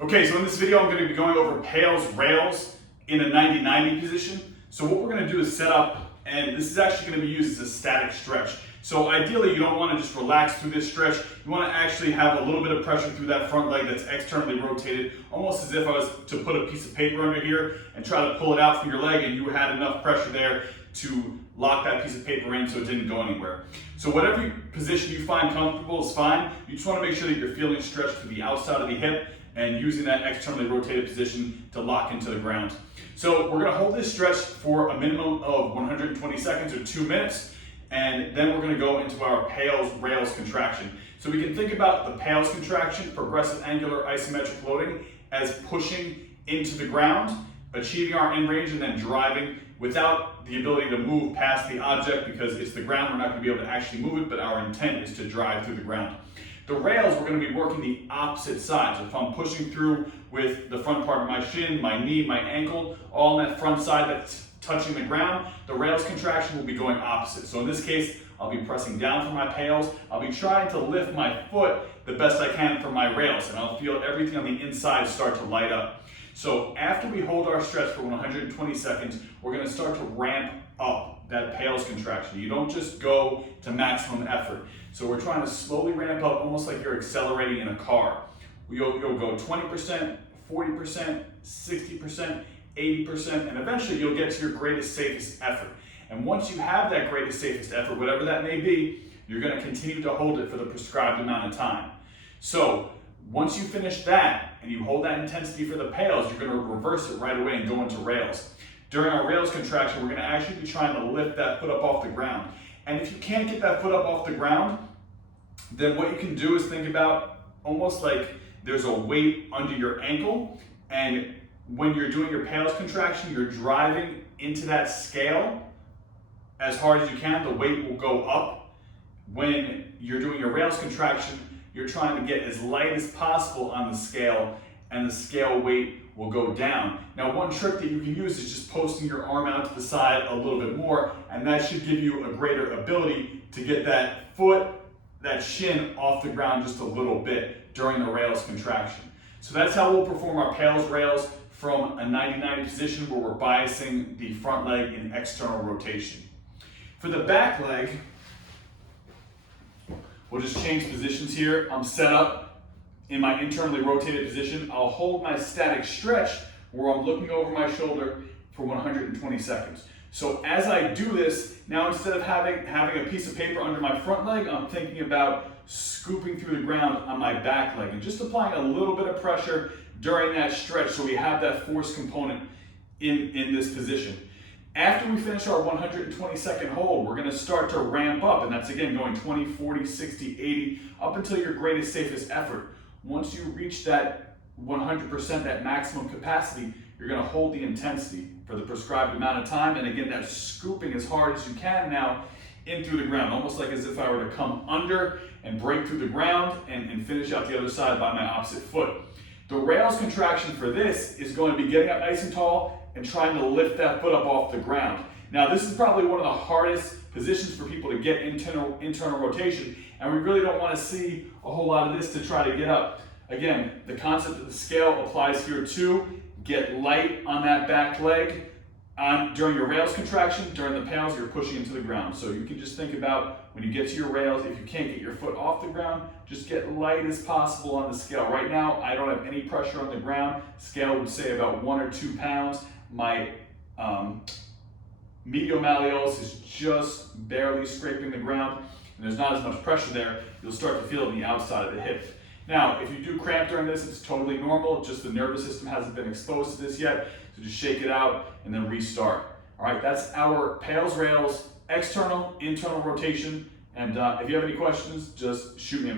Okay, so in this video, I'm going to be going over PAILs rails in a 90-90 position. So what we're going to do is set up, and this is actually going to be used as a static stretch. So ideally, you don't want to just relax through this stretch. You want to actually have a little bit of pressure through that front leg that's externally rotated, almost as if I was to put a piece of paper under here and try to pull it out from your leg, and you had enough pressure there to lock that piece of paper in so it didn't go anywhere. So whatever position you find comfortable is fine. You just want to make sure that you're feeling stretched to the outside of the hip and using that externally rotated position to lock into the ground. So we're going to hold this stretch for a minimum of 120 seconds or 2 minutes, and then we're going to go into our PAILs rails contraction. So we can think about the PAILs contraction, progressive angular isometric loading, as pushing into the ground, achieving our end range, and then driving without the ability to move past the object because it's the ground. We're not going to be able to actually move it, but our intent is to drive through the ground. The rails, we're going to be working the opposite side. So if I'm pushing through with the front part of my shin, my knee, my ankle, all on that front side that's touching the ground, the rails contraction will be going opposite. So in this case, I'll be pressing down for my PAILs. I'll be trying to lift my foot the best I can from my rails, and I'll feel everything on the inside start to light up. So after we hold our stretch for 120 seconds, we're going to start to ramp up that PAILs contraction. You don't just go to maximum effort. So we're trying to slowly ramp up, almost like you're accelerating in a car. You'll go 20%, 40%, 60%, 80%, and eventually you'll get to your greatest, safest effort. And once you have that greatest, safest effort, whatever that may be, you're going to continue to hold it for the prescribed amount of time. So once you finish that and you hold that intensity for the PAILs, you're going to reverse it right away and go into rails. During our rails contraction, we're going to actually be trying to lift that foot up off the ground. And if you can't get that foot up off the ground, then what you can do is think about almost like there's a weight under your ankle, and when you're doing your PAILs contraction, you're driving into that scale as hard as you can. The weight will go up. When you're doing your rails contraction, you're trying to get as light as possible on the scale, and the scale weight will go down. Now, one trick that you can use is just posting your arm out to the side a little bit more, and that should give you a greater ability to get that foot, that shin off the ground just a little bit during the rails contraction. So that's how we'll perform our PAILs rails from a 90-90 position where we're biasing the front leg in external rotation. For the back leg, we'll just change positions here. I'm set up in my internally rotated position. I'll hold my static stretch where I'm looking over my shoulder for 120 seconds. So as I do this, now instead of having a piece of paper under my front leg, I'm thinking about scooping through the ground on my back leg and just applying a little bit of pressure during that stretch so we have that force component in this position. After we finish our 120 second hold, we're going to start to ramp up, and that's again going 20, 40, 60, 80, up until your greatest, safest effort. Once you reach that 100%, that maximum capacity, you're going to hold the intensity for the prescribed amount of time, and again, that's scooping as hard as you can now in through the ground, almost like as if I were to come under and break through the ground and finish out the other side by my opposite foot. The rails contraction for this is going to be getting up nice and tall and trying to lift that foot up off the ground. Now, this is probably one of the hardest positions for people to get internal rotation, and we really don't want to see a whole lot of this to try to get up. Again, the concept of the scale applies here too. Get light on that back leg. During your rails contraction, during the PAILs, you're pushing into the ground. So you can just think about when you get to your rails, if you can't get your foot off the ground, just get light as possible on the scale. Right now, I don't have any pressure on the ground. Scale would say about 1 or 2 pounds. My medial malleolus is just barely scraping the ground, and there's not as much pressure there. You'll start to feel it on the outside of the hip. Now, if you do cramp during this, it's totally normal. Just the nervous system hasn't been exposed to this yet. So just shake it out and then restart. All right, that's our PAILs rails, external, internal rotation. And if you have any questions, just shoot me a message.